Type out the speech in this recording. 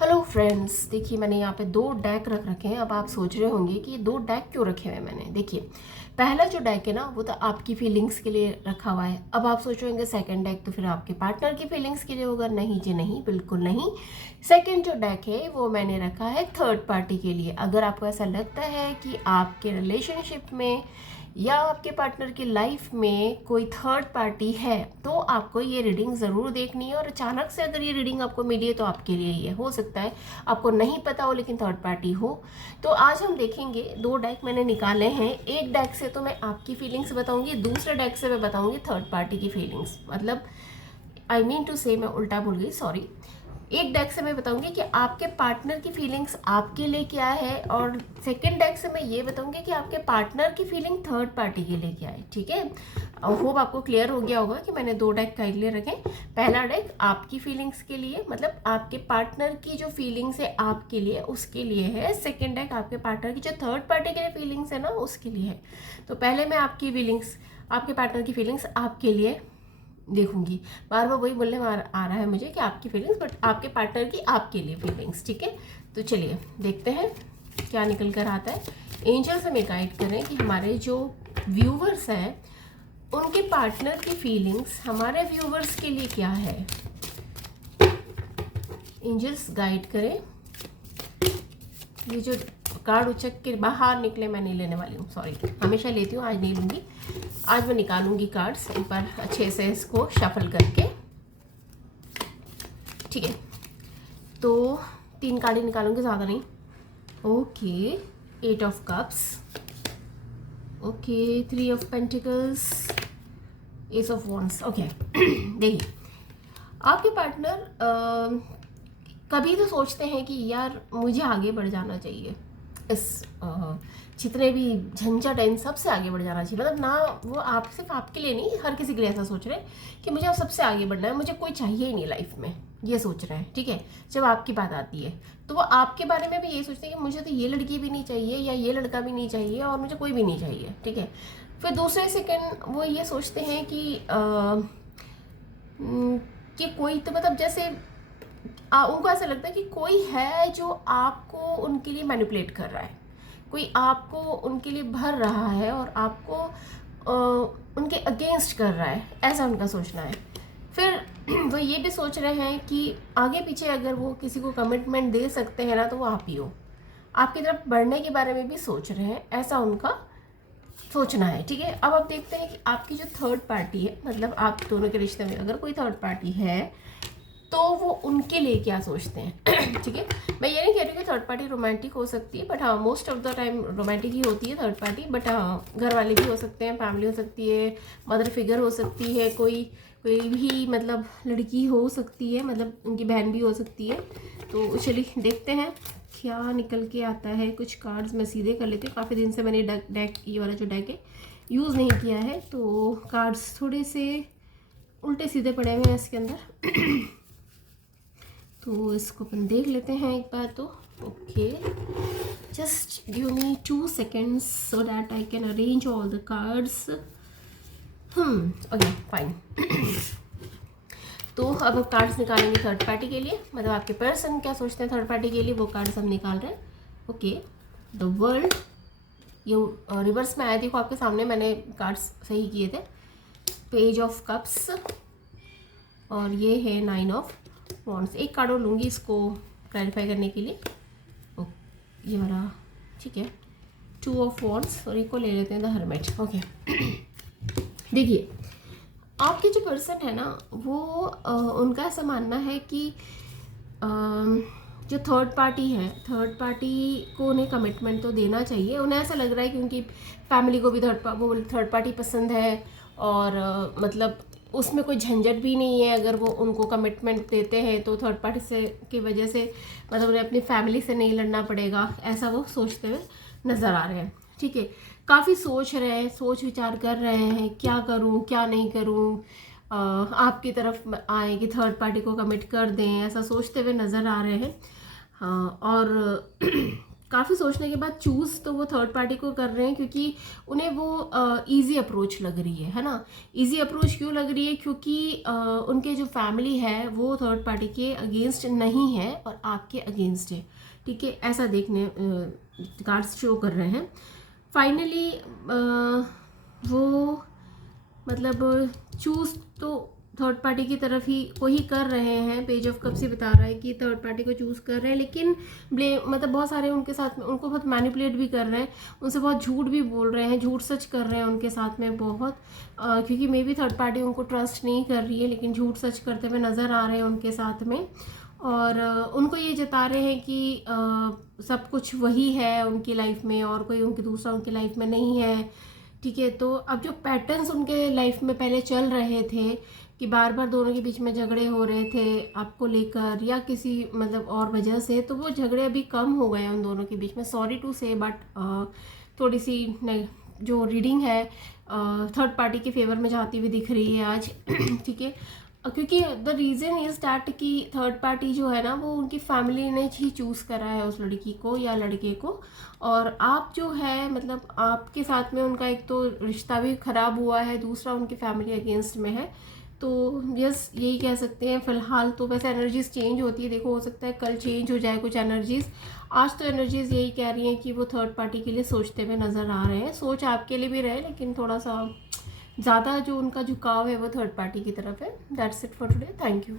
Hello friends, देखिए मैंने यहाँ पे दो डेक रख रखे हैं। अब आप सोच रहे होंगे कि ये दो डेक क्यों रखे हुए हैं मैंने। देखिए, पहला जो डेक है ना वो तो आपकी फीलिंग्स के लिए रखा हुआ है। अब आप सोच रहे होंगे सेकंड डेक तो फिर आपके पार्टनर की फीलिंग्स के लिए होगा। नहीं जी नहीं, बिल्कुल नहीं। सेकंड जो डेक है वो मैंने रखा है थर्ड पार्टी के लिए। अगर आपको ऐसा लगता है कि आपके रिलेशनशिप में या आपके पार्टनर की लाइफ में कोई थर्ड पार्टी है तो आपको ये रीडिंग ज़रूर देखनी है। और अचानक से अगर ये रीडिंग आपको मिली है तो आपके लिए ये हो सकता है आपको नहीं पता हो लेकिन थर्ड पार्टी हो। तो आज हम देखेंगे, दो डेक मैंने निकाले हैं। एक डेक से तो मैं आपकी फीलिंग्स बताऊंगी, दूसरे डेक से मैं बताऊंगी थर्ड पार्टी की फीलिंग्स। मतलब आई मीन टू से, मैं उल्टा बोल गई, सॉरी। एक डेक से मैं बताऊंगी कि आपके पार्टनर की फीलिंग्स आपके लिए क्या है, और सेकंड डेक से मैं ये बताऊंगी कि आपके पार्टनर की फीलिंग थर्ड पार्टी के लिए क्या है। ठीक है, होप आपको क्लियर हो गया होगा कि मैंने दो डेक का लिए रखे। पहला डेक आपकी फीलिंग्स के लिए, मतलब आपके पार्टनर की जो फीलिंग्स है आपके लिए, उसके लिए है। सेकेंड डेक आपके पार्टनर की जो थर्ड पार्टी के लिए फीलिंग्स है ना, उसके लिए है। तो पहले मैं आपकी फीलिंग्स, आपके पार्टनर की फीलिंग्स आपके लिए देखूंगी। बार बार वही बोलने में आ रहा है मुझे कि आपकी फीलिंग्स, बट आपके पार्टनर की आपके लिए फीलिंग्स। ठीक है, तो चलिए देखते हैं क्या निकल कर आता है। एंजल्स हमें गाइड करें कि हमारे जो व्यूवर्स हैं उनके पार्टनर की फीलिंग्स हमारे व्यूवर्स के लिए क्या है। एंजल्स गाइड करें। ये जो कार्ड उचक के बाहर निकले मैं नहीं लेने वाली हूँ, सॉरी, हमेशा लेती हूँ, आज नहीं लूँगी। आज मैं निकालूंगी कार्ड्स एक बार अच्छे से इसको शफल करके। ठीक है, तो 3 कार्ड निकालूंगी, ज़्यादा नहीं। Okay, 8 of cups, okay, 3 of pentacles, S of wands. Okay देखिए, आपके पार्टनर कभी तो सोचते हैं कि यार मुझे आगे बढ़ जाना चाहिए, इस जितने भी झंझट है इन सबसे आगे बढ़ जाना चाहिए। मतलब ना, वो आप सिर्फ आपके लिए नहीं, हर किसी के लिए ऐसा सोच रहे हैं कि मुझे अब सबसे आगे बढ़ना है, मुझे कोई चाहिए ही नहीं लाइफ में, ये सोच रहे हैं। ठीक है, जब आपकी बात आती है तो वो आपके बारे में भी ये सोचते हैं कि मुझे तो ये लड़की भी नहीं चाहिए या ये लड़का भी नहीं चाहिए और मुझे कोई भी नहीं चाहिए। ठीक है, फिर दूसरे सेकंड वो ये सोचते हैं कि कोई तो, मतलब जैसे उनको ऐसा लगता है कि कोई है जो आपको उनके लिए मैनिपुलेट कर रहा है, कोई आपको उनके लिए भर रहा है और आपको उनके अगेंस्ट कर रहा है, ऐसा उनका सोचना है। फिर वो ये भी सोच रहे हैं कि आगे पीछे अगर वो किसी को कमिटमेंट दे सकते हैं ना तो वो आप ही हो, आपकी तरफ बढ़ने के बारे में भी सोच रहे हैं, ऐसा उनका सोचना है। ठीक है, अब आप देखते हैं कि आपकी जो थर्ड पार्टी है, मतलब आप दोनों के रिश्ते में अगर कोई थर्ड पार्टी है तो वो उनके लिए क्या सोचते हैं। ठीक है, मैं ये नहीं कह रही कि थर्ड पार्टी रोमांटिक हो सकती है, बट हाँ most of the time romantic ही होती है थर्ड पार्टी। बट हाँ, घर वाले भी हो सकते हैं, फैमिली हो सकती है, मदर फिगर हो सकती है, कोई कोई भी मतलब लड़की हो सकती है, मतलब उनकी बहन भी हो सकती है। तो चलिए देखते हैं क्या निकल के आता है। कुछ कार्ड्स मैं सीधे कर लेती हूँ, काफ़ी दिन से मैंने डेक ये वाला जो डेक है यूज़ नहीं किया है, तो कार्ड्स थोड़े से उल्टे सीधे पड़े हुए हैं इसके अंदर। तो इसको अपन देख लेते हैं एक बार तो। Okay, just give me 2 seconds so that I can arrange all the cards. Okay fine. तो अब कार्ड्स निकालेंगे थर्ड पार्टी के लिए, मतलब आपके पर्सन क्या सोचते हैं थर्ड पार्टी के लिए, वो कार्ड्स हम निकाल रहे हैं। ओके, द वर्ल्ड, ये रिवर्स में आया, देखो आपके सामने मैंने कार्ड्स सही किए थे। पेज ऑफ कप्स, और ये है 9 ऑफ वॉन्ड्स। एक कार्ड और लूँगी इसको क्लैरिफाई करने के लिए। ओ, ये वाला ठीक है, 2 ऑफ वॉन्ड्स, और एक को ले लेते हैं द हर्मिट। ओके देखिए, आपके जो पर्सन है ना वो उनका ऐसा मानना है कि जो थर्ड पार्टी है, थर्ड पार्टी को उन्हें कमिटमेंट तो देना चाहिए। उन्हें ऐसा लग रहा है कि उनकी फैमिली को भी थर्ड पार्टी पसंद है, और मतलब उसमें कोई झंझट भी नहीं है। अगर वो उनको कमिटमेंट देते हैं तो थर्ड पार्टी से की वजह से मतलब उन्हें अपनी फैमिली से नहीं लड़ना पड़ेगा, ऐसा वो सोचते हुए नज़र आ रहे हैं। ठीक है, काफ़ी सोच रहे हैं, सोच विचार कर रहे हैं क्या करूं क्या नहीं करूं, आपकी तरफ आए कि थर्ड पार्टी को कमिट कर दें, ऐसा सोचते हुए नज़र आ रहे हैं। हाँ, और काफ़ी सोचने के बाद चूज़ तो वो थर्ड पार्टी को कर रहे हैं, क्योंकि उन्हें वो इजी अप्रोच लग रही है ना। इजी अप्रोच क्यों लग रही है? क्योंकि उनके जो फैमिली है वो थर्ड पार्टी के अगेंस्ट नहीं है और आपके अगेंस्ट है, ठीक है, ऐसा देखने कार्ड्स शो कर रहे हैं। फाइनली वो मतलब चूज़ तो थर्ड पार्टी की तरफ ही को ही कर रहे हैं। पेज ऑफ कप से बता रहा है कि थर्ड पार्टी को चूज़ कर रहे हैं, लेकिन ब्लेम मतलब बहुत सारे उनके साथ में उनको बहुत मैनिपुलेट भी कर रहे हैं, उनसे बहुत झूठ भी बोल रहे हैं, झूठ सच कर रहे हैं उनके साथ में बहुत, क्योंकि मे बी थर्ड पार्टी उनको ट्रस्ट नहीं कर रही है, लेकिन झूठ सच करते हुए नज़र आ रहे हैं उनके साथ में। और उनको ये जता रहे हैं कि सब कुछ वही है उनकी लाइफ में और कोई उनकी दूसरा उनकी लाइफ में नहीं है, ठीक है। तो अब जो पैटर्न्स उनके लाइफ में पहले चल रहे थे कि बार बार दोनों के बीच में झगड़े हो रहे थे आपको लेकर या किसी मतलब और वजह से, तो वो झगड़े अभी कम हो गए हैं उन दोनों के बीच में, सॉरी टू से, बट थोड़ी सी जो रीडिंग है थर्ड पार्टी के फेवर में जाती हुई दिख रही है आज ठीक है, क्योंकि द रीज़न इज़ डैट कि थर्ड पार्टी जो है ना वो उनकी फैमिली ने ही चूज़ करा है उस लड़की को या लड़के को, और आप जो है मतलब आपके साथ में उनका एक तो रिश्ता भी ख़राब हुआ है, दूसरा उनकी फैमिली अगेंस्ट में है। तो यस यही कह सकते हैं फ़िलहाल तो। वैसे एनर्जीज चेंज होती है, देखो हो सकता है कल चेंज हो जाए कुछ एनर्जीज़। आज तो एनर्जीज़ यही कह रही हैं कि वो थर्ड पार्टी के लिए सोचते हुए नज़र आ रहे हैं, सोच आपके लिए भी रहे, लेकिन थोड़ा सा ज़्यादा जो उनका झुकाव है वो थर्ड पार्टी की तरफ है। That's it for today, thank you.